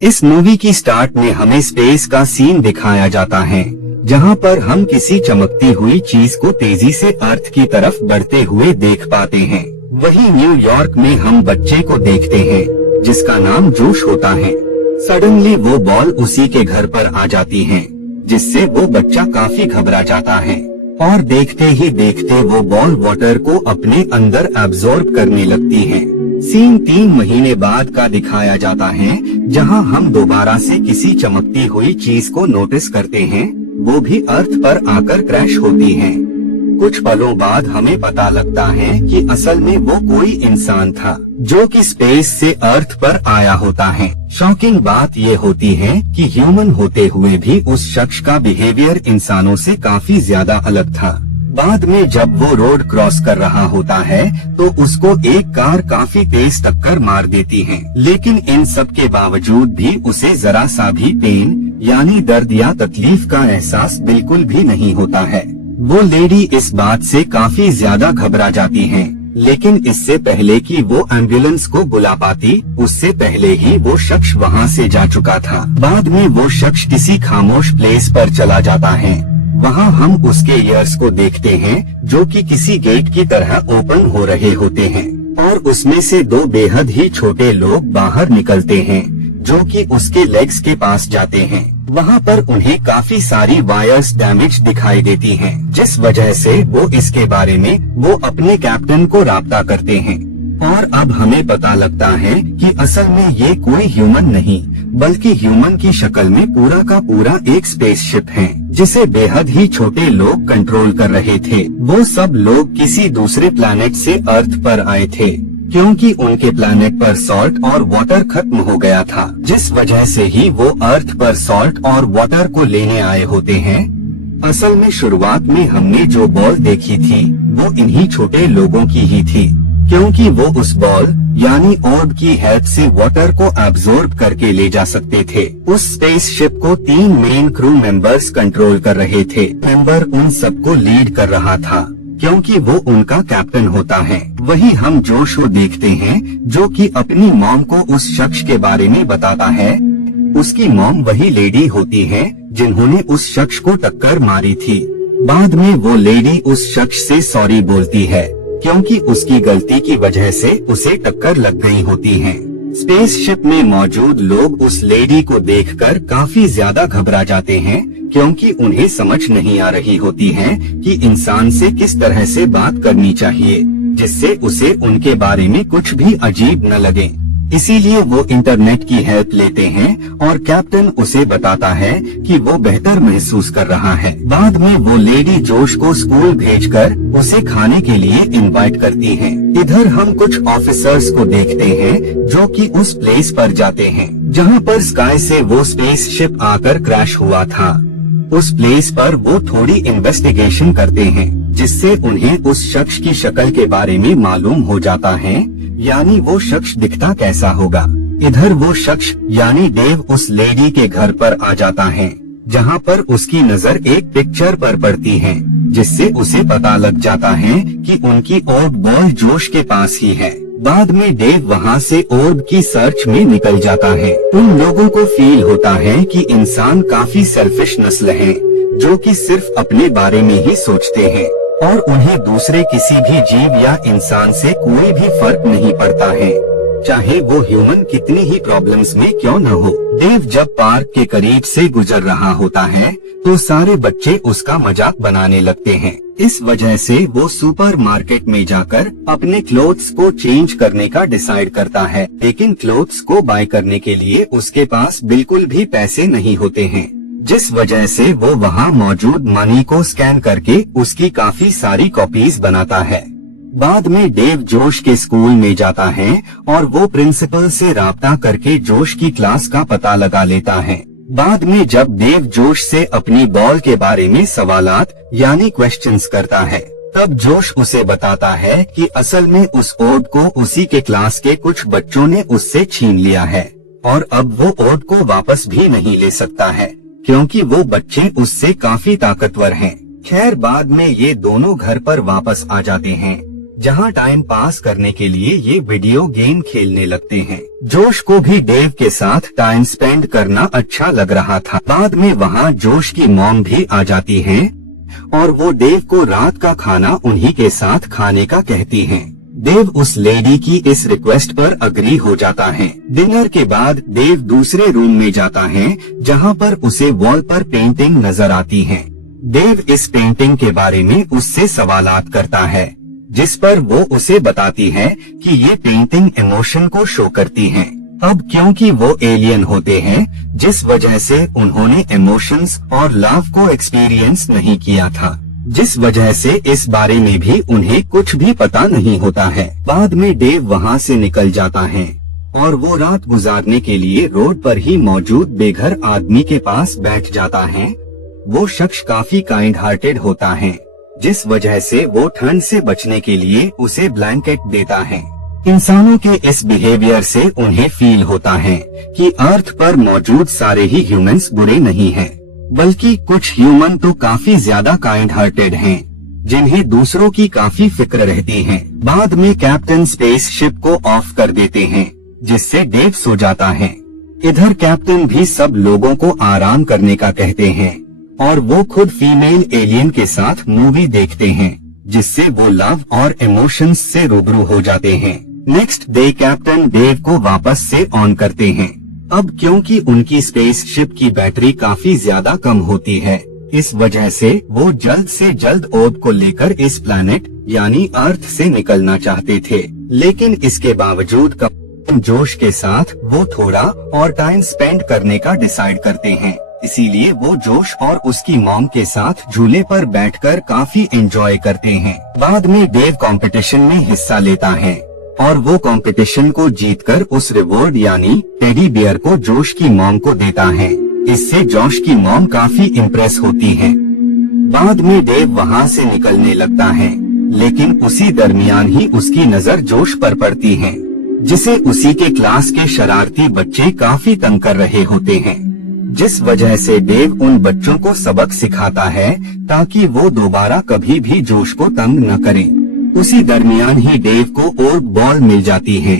इस मूवी की स्टार्ट में हमें स्पेस का सीन दिखाया जाता है, जहां पर हम किसी चमकती हुई चीज को तेजी से अर्थ की तरफ बढ़ते हुए देख पाते हैं। वहीं न्यूयॉर्क में हम बच्चे को देखते हैं जिसका नाम जोश होता है। सडनली वो बॉल उसी के घर पर आ जाती है, जिससे वो बच्चा काफी घबरा जाता है और देखते ही देखते वो बॉल वाटर को अपने अंदर एब्जॉर्ब करने लगती है। सीन 3 महीने बाद का दिखाया जाता है, जहां हम दोबारा से किसी चमकती हुई चीज को नोटिस करते हैं, वो भी अर्थ पर आकर क्रैश होती है। कुछ पलों बाद हमें पता लगता है कि असल में वो कोई इंसान था जो कि स्पेस से अर्थ पर आया होता है। शॉकिंग बात ये होती है कि ह्यूमन होते हुए भी उस शख्स का बिहेवियर इंसानों से काफी ज्यादा अलग था। बाद में जब वो रोड क्रॉस कर रहा होता है तो उसको एक कार काफी तेज टक्कर मार देती है, लेकिन इन सब के बावजूद भी उसे जरा सा भी पेन यानी दर्द या तकलीफ का एहसास बिल्कुल भी नहीं होता है। वो लेडी इस बात से काफी ज्यादा घबरा जाती है, लेकिन इससे पहले कि वो एम्बुलेंस को बुला पाती, उससे पहले ही वो शख्स वहाँ से जा चुका था। बाद में वो शख्स किसी खामोश प्लेस पर चला जाता है। वहाँ हम उसके ईयर्स को देखते हैं जो कि किसी गेट की तरह ओपन हो रहे होते हैं और उसमें से 2 बेहद ही छोटे लोग बाहर निकलते हैं जो कि उसके लेग्स के पास जाते हैं। वहाँ पर उन्हें काफी सारी वायर्स डैमेज दिखाई देती हैं, जिस वजह से वो इसके बारे में वो अपने कैप्टन को राब्ता करते हैं। और अब हमें पता लगता है कि असल में ये कोई ह्यूमन नहीं बल्कि ह्यूमन की शक्ल में पूरा का पूरा एक स्पेसशिप है, जिसे बेहद ही छोटे लोग कंट्रोल कर रहे थे। वो सब लोग किसी दूसरे प्लैनेट से अर्थ पर आए थे, क्योंकि उनके प्लैनेट पर सॉल्ट और वाटर खत्म हो गया था, जिस वजह से ही वो अर्थ पर सॉल्ट और वाटर को लेने आए होते हैं। असल में शुरुआत में हमने जो बॉल देखी थी वो इन्हीं छोटे लोगों की ही थी, क्योंकि वो उस बॉल यानी ऑर्ब की हेल्प से वाटर को एब्जॉर्ब करके ले जा सकते थे। उस स्पेसशिप को 3 मेन क्रू मेंबर्स कंट्रोल कर रहे थे। मेंबर उन सबको लीड कर रहा था, क्योंकि वो उनका कैप्टन होता है। वही हम जोश को देखते हैं जो कि अपनी मॉम को उस शख्स के बारे में बताता है। उसकी मॉम वही लेडी होती है जिन्होंने उस शख्स को टक्कर मारी थी। बाद में वो लेडी उस शख्स से सॉरी बोलती है, क्योंकि उसकी गलती की वजह से उसे टक्कर लग गई होती है। स्पेसशिप में मौजूद लोग उस लेडी को देखकर काफी ज्यादा घबरा जाते हैं, क्योंकि उन्हें समझ नहीं आ रही होती है कि इंसान से किस तरह से बात करनी चाहिए, जिससे उसे उनके बारे में कुछ भी अजीब न लगे। इसीलिए वो इंटरनेट की हेल्प लेते हैं और कैप्टन उसे बताता है कि वो बेहतर महसूस कर रहा है। बाद में वो लेडी जोश को स्कूल भेजकर उसे खाने के लिए इनवाइट करती है। इधर हम कुछ ऑफिसर्स को देखते हैं जो कि उस प्लेस पर जाते हैं जहां पर स्काई से वो स्पेसशिप आकर क्रैश हुआ था। उस प्लेस पर वो थोड़ी इन्वेस्टिगेशन करते हैं, जिससे उन्हें उस शख्स की शक्ल के बारे में मालूम हो जाता है, यानी वो शख्स दिखता कैसा होगा। इधर वो शख्स यानी डेव उस लेडी के घर पर आ जाता है, जहां पर उसकी नजर एक पिक्चर पर पड़ती है, जिससे उसे पता लग जाता है कि उनकी ऑर्ब बॉल जोश के पास ही है। बाद में डेव वहां से ऑर्ब की सर्च में निकल जाता है। उन लोगों को फील होता है कि इंसान काफी सेल्फिश नस्ल है, जो कि सिर्फ अपने बारे में ही सोचते हैं और उन्हें दूसरे किसी भी जीव या इंसान से कोई भी फर्क नहीं पड़ता है, चाहे वो ह्यूमन कितनी ही प्रॉब्लम्स में क्यों न हो। डेव जब पार्क के करीब से गुजर रहा होता है तो सारे बच्चे उसका मजाक बनाने लगते हैं। इस वजह से वो सुपरमार्केट में जाकर अपने क्लोथ्स को चेंज करने का डिसाइड करता है, लेकिन क्लोथ्स को बाय करने के लिए उसके पास बिल्कुल भी पैसे नहीं होते हैं, जिस वजह से वो वहाँ मौजूद मनी को स्कैन करके उसकी काफी सारी कॉपीज बनाता है। बाद में डेव जोश के स्कूल में जाता है और वो प्रिंसिपल से राब्ता करके जोश की क्लास का पता लगा लेता है। बाद में जब डेव जोश से अपनी बॉल के बारे में सवालात यानी क्वेश्चंस करता है, तब जोश उसे बताता है कि असल में उस ऑर्ब को उसी के क्लास के कुछ बच्चों ने उससे छीन लिया है और अब वो ऑर्ब को वापस भी नहीं ले सकता है, क्योंकि वो बच्चे उससे काफी ताकतवर हैं। खैर बाद में ये दोनों घर पर वापस आ जाते हैं, जहां टाइम पास करने के लिए ये वीडियो गेम खेलने लगते हैं। जोश को भी डेव के साथ टाइम स्पेंड करना अच्छा लग रहा था। बाद में वहां जोश की मॉम भी आ जाती हैं और वो डेव को रात का खाना उन्हीं के साथ खाने का कहती हैं। डेव उस लेडी की इस रिक्वेस्ट पर अग्री हो जाता है। डिनर के बाद डेव दूसरे रूम में जाता है जहां पर उसे वॉल पर पेंटिंग नजर आती है। डेव इस पेंटिंग के बारे में उससे सवालात करता है, जिस पर वो उसे बताती है कि ये पेंटिंग इमोशन को शो करती है। अब क्योंकि वो एलियन होते हैं, जिस वजह से उन्होंने इमोशंस और लव को एक्सपीरियंस नहीं किया था, जिस वजह से इस बारे में भी उन्हें कुछ भी पता नहीं होता है। बाद में डेव वहाँ से निकल जाता है और वो रात गुजारने के लिए रोड पर ही मौजूद बेघर आदमी के पास बैठ जाता है। वो शख्स काफी काइंड हार्टेड होता है, जिस वजह से वो ठंड से बचने के लिए उसे ब्लैंकेट देता है। इंसानों के इस बिहेवियर से उन्हें फील होता है कि अर्थ पर मौजूद सारे ही ह्यूमंस बुरे नहीं हैं, बल्कि कुछ ह्यूमन तो काफी ज्यादा काइंड हार्टेड हैं, जिन्हें दूसरों की काफी फिक्र रहती है। बाद में कैप्टन स्पेसशिप को ऑफ कर देते हैं, जिससे डेव सो जाता है। इधर कैप्टन भी सब लोगों को आराम करने का कहते हैं और वो खुद फीमेल एलियन के साथ मूवी देखते हैं, जिससे वो लव और इमोशंस से रूबरू हो जाते हैं। नेक्स्ट डे कैप्टन डेव को वापस से ऑन करते हैं। अब क्योंकि उनकी स्पेसशिप की बैटरी काफी ज्यादा कम होती है, इस वजह से वो जल्द से जल्द ओर्ब को लेकर इस प्लैनेट यानी अर्थ से निकलना चाहते थे। लेकिन इसके बावजूद कैप्टन जोश के साथ वो थोड़ा और टाइम स्पेंड करने का डिसाइड करते हैं। इसीलिए वो जोश और उसकी मॉम के साथ झूले पर बैठकर काफी एंजॉय करते हैं। बाद में डेव कंपटीशन में हिस्सा लेता है और वो कंपटीशन को जीतकर उस रिवॉर्ड यानी टेडी बियर को जोश की मॉम को देता है। इससे जोश की मॉम काफी इम्प्रेस होती है। बाद में डेव वहाँ से निकलने लगता है, लेकिन उसी दरमियान ही उसकी नजर जोश पर पड़ती है, जिसे उसी के क्लास के शरारती बच्चे काफी तंग कर रहे होते हैं, जिस वजह से डेव उन बच्चों को सबक सिखाता है ताकि वो दोबारा कभी भी जोश को तंग न करें। उसी दरमियान ही डेव को ओर्ब बॉल मिल जाती है,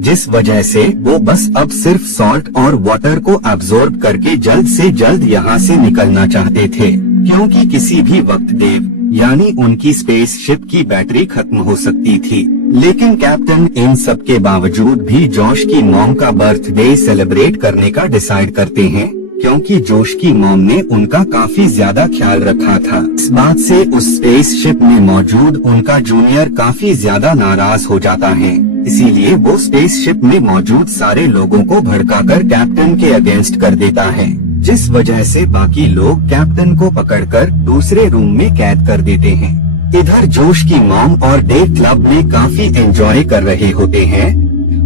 जिस वजह से वो बस अब सिर्फ सॉल्ट और वाटर को एब्जॉर्ब करके जल्द से जल्द यहाँ से निकलना चाहते थे, क्योंकि किसी भी वक्त डेव यानी उनकी स्पेसशिप की बैटरी खत्म हो सकती थी। लेकिन कैप्टन इन सब के बावजूद भी जोश की मॉम का बर्थडे सेलिब्रेट करने का डिसाइड करते हैं, क्योंकि जोश की मॉम ने उनका काफी ज्यादा ख्याल रखा था। इस बात से उस स्पेसशिप में मौजूद उनका जूनियर काफी ज्यादा नाराज हो जाता है। इसीलिए वो स्पेसशिप में मौजूद सारे लोगों को भड़काकर कैप्टन के अगेंस्ट कर देता है, जिस वजह से बाकी लोग कैप्टन को पकड़कर दूसरे रूम में कैद कर देते हैं। इधर जोश की मॉम और डेव क्लब में काफी एंजॉय कर रहे होते हैं।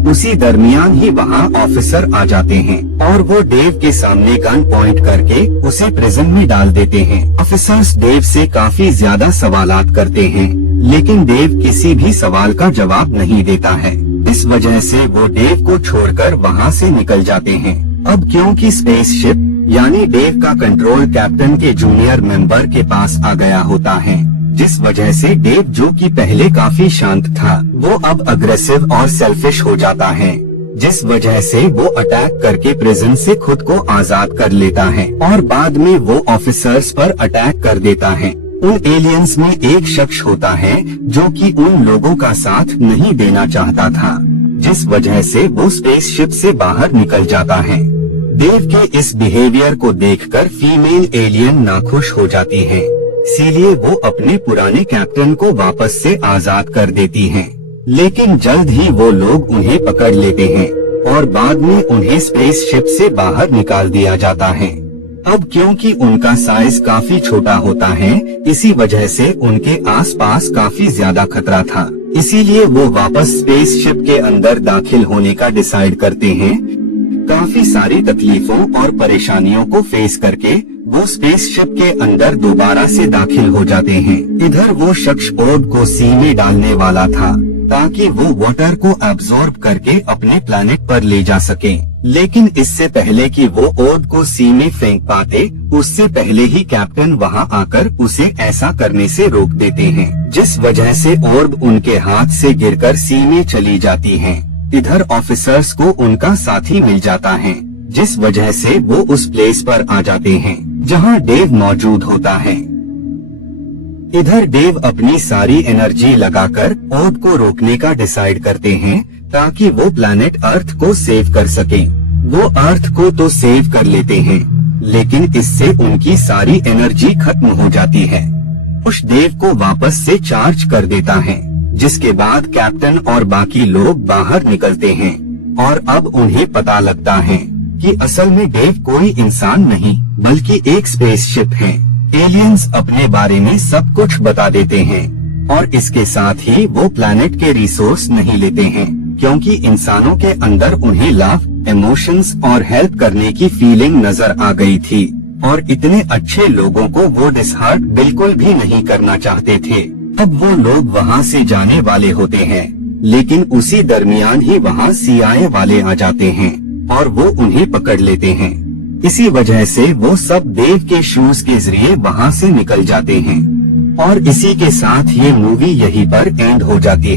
उसी दरमियान ही वहाँ ऑफिसर आ जाते हैं और वो डेव के सामने गन पॉइंट करके उसे प्रिजन में डाल देते हैं। ऑफिसर्स डेव से काफी ज्यादा सवालात करते हैं, लेकिन डेव किसी भी सवाल का जवाब नहीं देता है। इस वजह से वो डेव को छोड़कर वहाँ से निकल जाते हैं। अब क्योंकि स्पेसशिप यानी डेव का कंट्रोल कैप्टन के जूनियर मेंबर के पास आ गया होता है, जिस वजह से डेव जो कि पहले काफी शांत था, वो अब अग्रेसिव और सेल्फिश हो जाता है, जिस वजह से वो अटैक करके प्रिजन से खुद को आजाद कर लेता है और बाद में वो ऑफिसर्स पर अटैक कर देता है। उन एलियंस में एक शख्स होता है जो कि उन लोगों का साथ नहीं देना चाहता था, जिस वजह से वो स्पेसशिप से बाहर निकल जाता है। डेव के इस बिहेवियर को देखकर फीमेल एलियन नाखुश हो जाती है, इसीलिए वो अपने पुराने कैप्टन को वापस से आजाद कर देती हैं। लेकिन जल्द ही वो लोग उन्हें पकड़ लेते हैं और बाद में उन्हें स्पेसशिप से बाहर निकाल दिया जाता है। अब क्योंकि उनका साइज काफी छोटा होता है, इसी वजह से उनके आसपास काफी ज्यादा खतरा था, इसीलिए वो वापस स्पेसशिप के अंदर दाखिल होने का डिसाइड करते हैं। काफी सारी तकलीफों और परेशानियों को फेस करके वो स्पेसशिप के अंदर दोबारा से दाखिल हो जाते हैं। इधर वो शख्स ओर्ब को सी में डालने वाला था, ताकि वो वाटर को एब्जॉर्ब करके अपने प्लैनेट पर ले जा सके। लेकिन इससे पहले कि वो ऑर्ब को सी में फेंक पाते, उससे पहले ही कैप्टन वहां आकर उसे ऐसा करने से रोक देते हैं, जिस वजह से ऑर्ब उनके हाथ से गिरकर सी में चली जाती है। इधर ऑफिसर्स को उनका साथी मिल जाता है, जिस वजह से वो उस प्लेस पर आ जाते हैं जहां डेव मौजूद होता है। इधर डेव अपनी सारी एनर्जी लगाकर ऑर्ब को रोकने का डिसाइड करते हैं ताकि वो प्लैनेट अर्थ को सेव कर सके। वो अर्थ को तो सेव कर लेते हैं, लेकिन इससे उनकी सारी एनर्जी खत्म हो जाती है। उस डेव को वापस से चार्ज कर देता है, जिसके बाद कैप्टन और बाकी लोग बाहर निकलते हैं और अब उन्हें पता लगता है कि असल में डेव कोई इंसान नहीं बल्कि एक स्पेसशिप है। एलियंस अपने बारे में सब कुछ बता देते हैं और इसके साथ ही वो प्लैनेट के रिसोर्स नहीं लेते हैं, क्योंकि इंसानों के अंदर उन्हें लव, इमोशंस और हेल्प करने की फीलिंग नजर आ गई थी और इतने अच्छे लोगों को वो डिसहार्ट बिल्कुल भी नहीं करना चाहते थे। अब वो लोग वहाँ से जाने वाले होते हैं, लेकिन उसी दरमियान ही वहाँ CIA वाले आ जाते हैं और वो उन्हें पकड़ लेते हैं। इसी वजह से वो सब देव के शूज के जरिए वहाँ से निकल जाते हैं और इसी के साथ ये मूवी यहीं पर एंड हो जाती है।